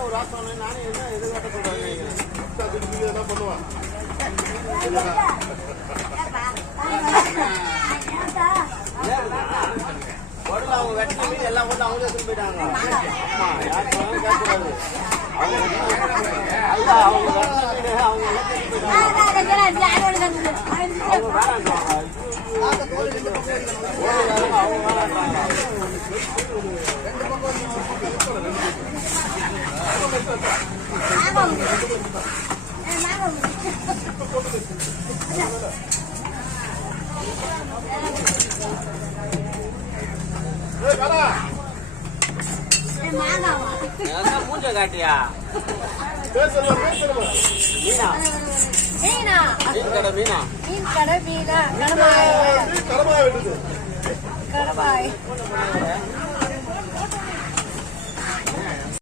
ஒரு ஆட்டம் நானே என்ன எதிர்காட்ட சொல்றாங்க என்ன பண்ணுவான் அவங்க வெட்டின மீன் எல்லாம் போட்டு அவங்களே எடுத்துட்டு போயிட்டாங்க. யாரும் கேட்கக்கூடாது. அவங்க மூஞ்ச காட்டியா மீனா மீன் கடை மீனா மீன் கடை மீனா கடமாய் கடமாய்